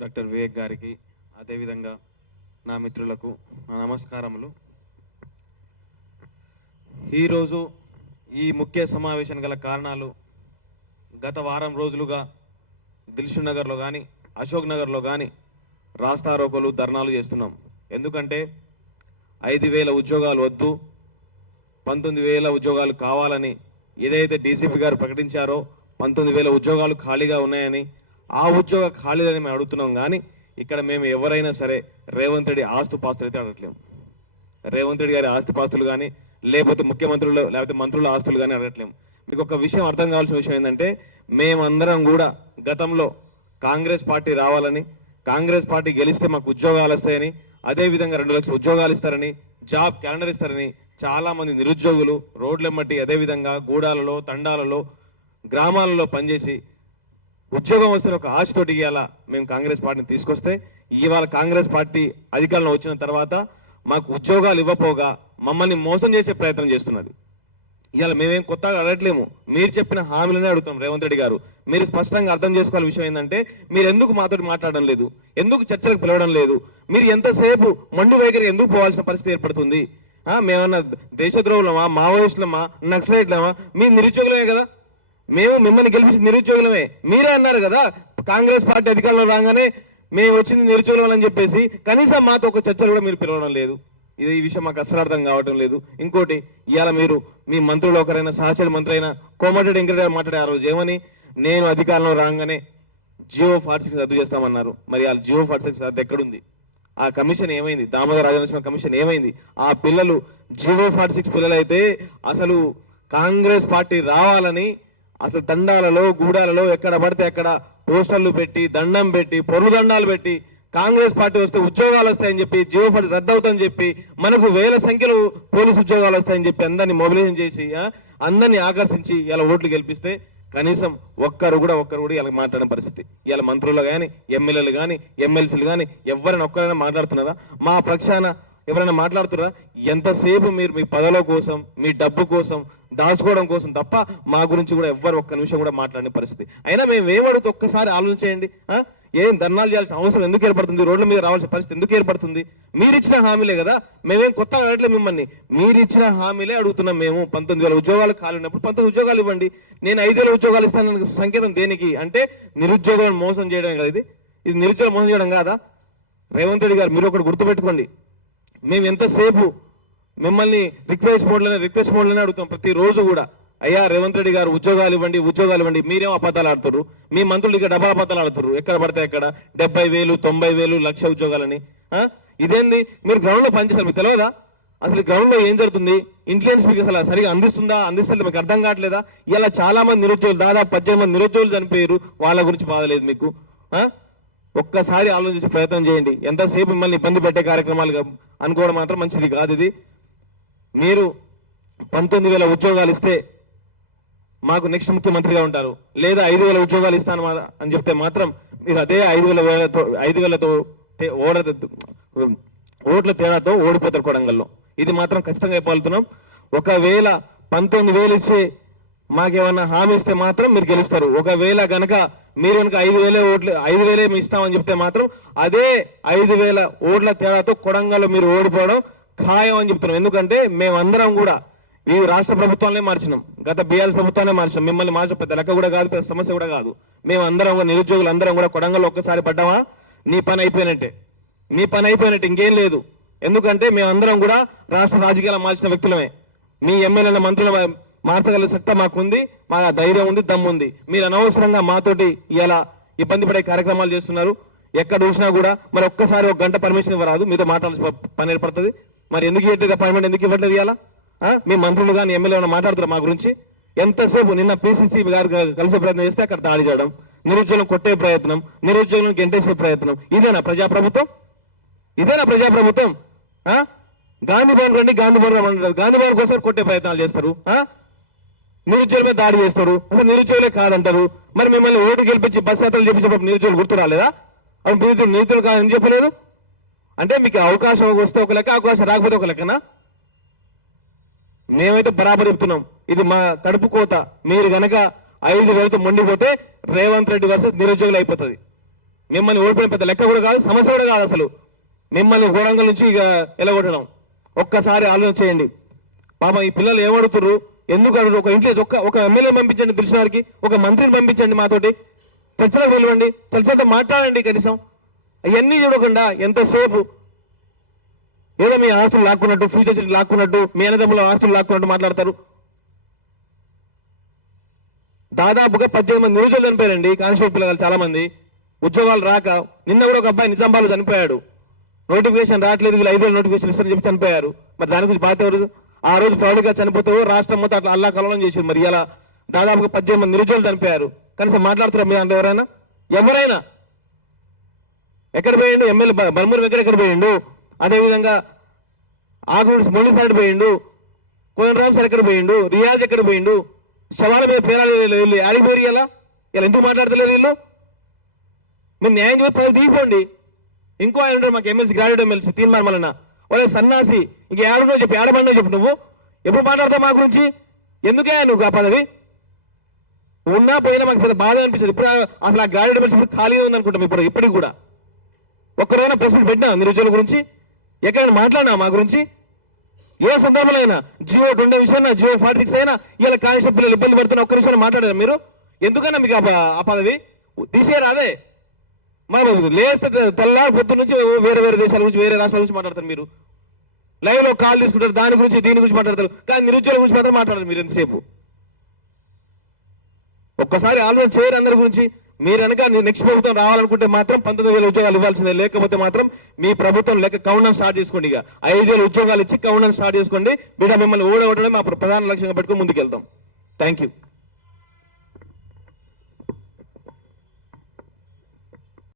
Doctor Vivek గారికి అదేవిధంగా నా మిత్రులకు నా నమస్కారములు. ఈరోజు ఈ ముఖ్య సమావేశం గల కారణాలు గత వారం రోజులుగా దిల్షుక్ నగర్లో కానీ అశోక్ నగర్లో కానీ రాస్తారోకోలు ధర్నాలు చేస్తున్నాం. ఎందుకంటే 5,000 ఉద్యోగాలు వద్దు, 19,000 ఉద్యోగాలు కావాలని ఏదైతే డీసీపీ గారు ప్రకటించారో 19,000 ఉద్యోగాలు ఖాళీగా ఉన్నాయని, ఆ ఉద్యోగ ఖాళీలని మేము అడుగుతున్నాం. కానీ ఇక్కడ మేము ఎవరైనా సరే రేవంత్ రెడ్డి ఆస్తుపాస్తులు అయితే అడగట్లేము. రేవంత్ రెడ్డి గారి ఆస్తిపాస్తులు కానీ లేకపోతే ముఖ్యమంత్రులు లేకపోతే మంత్రుల ఆస్తులు కానీ అడగట్లేము. మీకు ఒక విషయం అర్థం కావాల్సిన విషయం ఏంటంటే, మేమందరం కూడా గతంలో కాంగ్రెస్ పార్టీ రావాలని, కాంగ్రెస్ పార్టీ గెలిస్తే మాకు ఉద్యోగాలు వస్తాయని, అదేవిధంగా 2 లక్షల ఉద్యోగాలు ఇస్తారని, జాబ్ క్యాలెండర్ ఇస్తారని చాలా మంది నిరుద్యోగులు రోడ్లెమ్మటి అదేవిధంగా గూడాలలో తండాలలో గ్రామాలలో పనిచేసి ఉద్యోగం వస్తున్న ఒక ఆశతోటి ఇవాళ మేము కాంగ్రెస్ పార్టీని తీసుకొస్తే, ఇవాళ కాంగ్రెస్ పార్టీ అధికారంలో వచ్చిన తర్వాత మాకు ఉద్యోగాలు ఇవ్వపోగా మమ్మల్ని మోసం చేసే ప్రయత్నం చేస్తున్నది. ఇవాళ మేమేం కొత్తగా అడగట్లేము, మీరు చెప్పిన హామీలనే అడుగుతాం. రేవంత్ రెడ్డి గారు, మీరు స్పష్టంగా అర్థం చేసుకోవాల విషయం ఏంటంటే, మీరు ఎందుకు మాతో మాట్లాడడం లేదు, ఎందుకు చర్చలకు పిలవడం లేదు, మీరు ఎంతసేపు మొండి వైఖరి ఎందుకు పోవాల్సిన పరిస్థితి ఏర్పడుతుంది? మేమన్నా దేశద్రోహులమా, మావోయిస్టులమా, నక్సలైట్లమా? మీ నిరుద్యోగులమే కదా, మేము మిమ్మల్ని గెలిపించిన నిరుద్యోగులమే. మీరే అన్నారు కదా కాంగ్రెస్ పార్టీ అధికారంలో రాగానే మేము వచ్చింది నిరుద్యోగులం అని చెప్పేసి, కనీసం మాతో ఒక చర్చలు కూడా మీరు పిలవడం లేదు. ఈ విషయం మాకు అసలు అర్థం కావటం లేదు. ఇంకోటి, ఇవాళ మీరు మీ మంత్రులు ఒకరైనా సహచర మంత్రి అయినా కోమటిరెడ్డి వెంకటరెడ్డి మాట్లాడే ఆ రోజు ఏమని, నేను అధికారంలో రాగానే జియో 46 రద్దు చేస్తామన్నారు. మరి ఆ జియో 46 రద్దు ఎక్కడుంది? ఆ కమిషన్ ఏమైంది? దామోదర రాజనరసింహ కమిషన్ ఏమైంది? ఆ పిల్లలు జియో 46 పిల్లలు అయితే అసలు కాంగ్రెస్ పార్టీ రావాలని అసలు తండాలలో గూడాలలో ఎక్కడ పడితే అక్కడ పోస్టర్లు పెట్టి దండం పెట్టి పొర్లు దండాలు పెట్టి కాంగ్రెస్ పార్టీ వస్తే ఉద్యోగాలు వస్తాయని చెప్పి, జియో 46 రద్దు అవుతాయని చెప్పి, మనకు వేల సంఖ్యలో పోలీసు ఉద్యోగాలు వస్తాయని చెప్పి అందరినీ మొబిలైజేషన్ చేసి అందరినీ ఆకర్షించి ఇలా ఓట్లు గెలిపిస్తే కనీసం ఒక్కరు కూడా ఇలా మాట్లాడిన పరిస్థితి. ఇలా మంత్రులు కానీ ఎమ్మెల్యేలు కానీ ఎమ్మెల్సీలు కానీ ఎవరైనా ఒక్కరైనా మాట్లాడుతున్నారా? మా పక్షాన ఎవరైనా మాట్లాడుతున్నారా? ఎంతసేపు మీరు మీ పదవుల కోసం మీ డబ్బు కోసం దాచుకోవడం కోసం తప్ప మా గురించి కూడా ఎవ్వరు ఒక్క నిమిషం కూడా మాట్లాడిన పరిస్థితి. అయినా మేము ఏమడుగుతూ ఒక్కసారి ఆలోచించేయండి. ఏం ధర్నాలు చేయాల్సిన అవసరం ఎందుకు ఏర్పడుతుంది? రోడ్ల మీద రావాల్సిన పరిస్థితి ఎందుకు ఏర్పడుతుంది? మీరిచ్చిన హామీలే కదా, మేమేం కొత్తగా అడగట్లేదు మిమ్మల్ని, మీరిచ్చిన హామీలే అడుగుతున్నాం. మేము 19,000 ఉద్యోగాలు ఖాళీ ఉన్నప్పుడు 19 ఉద్యోగాలు ఇవ్వండి. నేను 5,000 ఉద్యోగాలు ఇస్తాను సంకేతం దేనికి అంటే, నిరుద్యోగులను మోసం చేయడం కదా. ఇది నిరుద్యోగులు మోసం చేయడం కాదా? రేవంత్ రెడ్డి గారు, మీరు ఒకటి గుర్తుపెట్టుకోండి, మేము ఎంతసేపు మిమ్మల్ని రిక్వెస్ట్ మోడ్లోనే అడుగుతాం ప్రతిరోజు కూడా. అయ్యా రేవంత్ రెడ్డి గారు ఉద్యోగాలు ఇవ్వండి. మీరేమో అబద్ధాలు ఆడుతున్నారు, మీ మంత్రులు ఇక డబ్బా అబద్ధాలు ఆడుతున్నారు. ఎక్కడ పడితే అక్కడ 70,000 90,000 లక్ష ఉద్యోగాలని. ఇదేంది? మీరు గ్రౌండ్ లో పనిచేస్తారు, మీకు తెలియదా? అసలు గ్రౌండ్ లో ఏం జరుగుతుంది? ఇంటెలిజెన్స్ మీకు అసలు సరిగా అందిస్తే మీకు అర్థం కావట్లేదా? ఇలా చాలా మంది నిరుద్యోగులు, దాదాపు 18 మంది నిరుద్యోగులు చనిపోయారు. వాళ్ళ గురించి బాధలేదు మీకు? ఒక్కసారి ఆలోచించే ప్రయత్నం చేయండి. ఎంతసేపు మిమ్మల్ని ఇబ్బంది పెట్టే కార్యక్రమాలు అనుకోవడం మాత్రం మంచిది కాదు. ఇది మీరు 19,000 ఉద్యోగాలు ఇస్తే మాకు నెక్స్ట్ ముఖ్యమంత్రిగా ఉంటారు, లేదా 5,000 ఉద్యోగాలు ఇస్తాను అని చెప్తే మాత్రం మీరు అదే 5,000తో ఓట్ల తేడాతో ఓడిపోతారు కొడంగల్లో. ఇది మాత్రం ఖచ్చితంగా చెప్పగలుగుతున్నాం. ఒకవేళ 19,000 ఇచ్చి మాకేమన్నా హామీ ఇస్తే మాత్రం మీరు గెలుస్తారు. ఒకవేళ గనక మీరు కనుక 5,000 ఇస్తామని చెప్తే మాత్రం అదే 5,000 ఓట్ల తేడాతో కొడంగల్లో మీరు ఓడిపోవడం ఖాయం అని చెప్తున్నాం. ఎందుకంటే మేమందరం కూడా ఈ రాష్ట్ర ప్రభుత్వాలనే మార్చినాం, గత బీఆర్ఎస్ ప్రభుత్వాన్ని మార్చినాం. మిమ్మల్ని మార్చడం పెద్ద లెక్క కూడా కాదు, పెద్ద సమస్య కూడా కాదు. మేమందరం నిరుద్యోగులు అందరం కూడా కొడంగల్లో ఒక్కసారి పడ్డామా నీ పని అయిపోయినట్టే, ఇంకేం లేదు. ఎందుకంటే మేమందరం కూడా రాష్ట్ర రాజకీయాలు మార్చిన వ్యక్తులమే. మీ ఎమ్మెల్యేల మంత్రుల మార్చగల సత్తా మాకుంది, మా ధైర్యం ఉంది, దమ్ముంది. మీరు అనవసరంగా మాతోటి ఇలా ఇబ్బంది పడే కార్యక్రమాలు చేస్తున్నారు. ఎక్కడ చూసినా కూడా మరి ఒక్కసారి 1 గంట పర్మిషన్ ఇవ్వరాదు, మీతో మాట్లాడాల్సిన పని ఏర్పడుతుంది. మరి ఎందుకు ఇవ్వట్లేదు అపాయింట్మెంట్, ఎందుకు ఇవ్వట్లేదు? ఇలా మీ మంత్రులు కానీ ఎమ్మెల్యేలు మాట్లాడుతున్నారు మా గురించి. ఎంతసేపు నిన్న PCC గారు కలిసే ప్రయత్నం చేస్తే అక్కడ దాడి చేయడం, నిరుద్యోగులను కొట్టే ప్రయత్నం, నిరుద్యోగులను గెంటేసే ప్రయత్నం. ఇదేనా ప్రజాప్రభుత్వం? గాంధీ భవన్ రండి, గాంధీ భవన్ కోసం కొట్టే ప్రయత్నాలు చేస్తారు, నిరుద్యోగుల మీద దాడి చేస్తారు. అసలు నిరుద్యోగులే కాదంటారు. మరి మిమ్మల్ని ఓటు గెలిపించి బస్ యాత్రలు చేపించేటప్పుడు నిరుద్యోగులు గుర్తు రాలేదా? అప్పుడు నిరుద్యోగులు కాదని చెప్పలేదు. అంటే మీకు అవకాశం వస్తే ఒక లెక్క, అవకాశం రాకపోతే ఒక లెక్కనా? మేమైతే బరాబర్ చెప్తున్నాం, ఇది మా కడుపు కోత. మీరు గనక 5,000తో మొండిపోతే రేవంత్ రెడ్డి వర్సెస్ నిరుద్యోగులు అయిపోతుంది. మిమ్మల్ని ఓడిపోయిన పెద్ద లెక్క కూడా కాదు, సమస్య కూడా కాదు అసలు. మిమ్మల్ని గోడంగల్ నుంచి ఇక ఎలగొట్టడం ఒక్కసారి ఆలోచన చేయండి. పాపం ఈ పిల్లలు ఏమడుతున్నారు, ఎందుకు అడుగురు? ఒక ఇంట్లో ఒక ఎమ్మెల్యే పంపించండి, తెలిసిన వారికి ఒక మంత్రిని పంపించండి, మాతోటి చర్చలకు వెళ్ళండి, చర్చలతో మాట్లాడండి కనీసం. అవన్నీ చూడకుండా ఎంతసేపు ఏదో మీ ఆస్తులు లాక్కున్నట్టు, ఫ్యూచర్స్ లాక్కున్నట్టు, మీ అన్నదమ్ముల ఆస్తులు లాక్కున్నట్టు మాట్లాడతారు. దాదాపుగా 18 మంది నిరుద్యోగులు చనిపోయారండి, కానిస్టేబుల్ పిల్లలు చాలా మంది ఉద్యోగాలు రాక. నిన్న కూడా ఒక అబ్బాయి నిజామాబాద్లో చనిపోయాడు, నోటిఫికేషన్ రావట్లేదు, వీళ్ళు 5 నోటిఫికేషన్ ఇస్తారని చెప్పి చనిపోయారు. మరి దాని గురించి బాధ్యత ఎవరు? ఆ రోజు ప్రౌఢిగా చనిపోతే రాష్ట్రం మొత్తం అట్లా అల్లా కలవడం చేశారు. మరి ఇలా దాదాపుగా 18 మంది నిరుద్యోగులు చనిపోయారు. కనీసం మాట్లాడుతున్నారు మీరు అంటే ఎవరైనా ఎక్కడ పోయిండు? ఎమ్మెల్యే బర్మూరు దగ్గర ఎక్కడ పోయిండు? అదేవిధంగా ఆగూరు మురళీ సార్ పోయిండు, కోనరావు సార్ ఎక్కడ పోయిండు, రియాజ్ ఎక్కడ పోయిండు? శవాల మీద పేరాలు వెళ్ళి ఆడిపోయి ఇలా ఎందుకు మాట్లాడతలేరు వీళ్ళు? మీరు న్యాయం చేసి దిగిపోండి. ఇంకో ఆయన ఉంటాడు మాకు MLC, graduate MLC Teenmar Mallanna, వాళ్ళ సన్నాసి. ఇంక ఏడో చెప్పి ఏడబండో చెప్పు, నువ్వు ఎప్పుడు మాట్లాడతావు మా గురించి? ఎందుకే నువ్వు ఆ పదవి ఉన్నా పోయినా మాకు పెద్ద బాధ అనిపిస్తుంది. ఇప్పుడు అసలు ఆ గ్రాడ్యుయేట్ ఎమ్మెల్సీ ఇప్పుడు ఖాళీగా ఉందనుకుంటాం. ఇప్పుడు ఇప్పటికి కూడా ఒక్కరోజు ప్రెస్ మీట్ పెట్టినా నిరుద్యోగుల గురించి? ఎక్కడైనా మాట్లాడినా మా గురించి? ఏ సందర్భంలో అయినా జియో 2 విషయం, జియో 46 అయినా ఇలా కానిస్టేబుల్ పిల్లలు ఇబ్బంది పెడుతున్న ఒక్క విషయాన్ని మాట్లాడారు మీరు? ఎందుకన్నా మీకు ఆ పదవి తీసేయరాదే? మరి లేస్తే తెల్లారి పొద్దు నుంచి వేరే వేరే దేశాల గురించి, వేరే రాష్ట్రాల గురించి మాట్లాడతారు మీరు. లైవ్ లో కాల్ తీసుకుంటారు, దాని గురించి దీని గురించి మాట్లాడతారు, కానీ నిరుద్యోగుల గురించి మాత్రం మాట్లాడరు మీరు ఎంతసేపు. ఒక్కసారి ఆలోచన చేయరు అందరి గురించి. మీరు కనుక నెక్స్ట్ ప్రభుత్వం రావాలనుకుంటే మాత్రం 19,000 ఉద్యోగాలు ఇవ్వాల్సిందే. లేకపోతే మాత్రం మీ ప్రభుత్వం లెక్క కౌంటర్ స్టార్ట్ చేసుకోండి. ఇక 5,000 ఉద్యోగాలు ఇచ్చి కౌంటర్ స్టార్ట్ చేసుకోండి. బిడ్డ మిమ్మల్ని ఓడగొట్టడం మా ప్రధాన లక్ష్యంగా పెట్టుకుని ముందుకెళ్తాం. Thank you.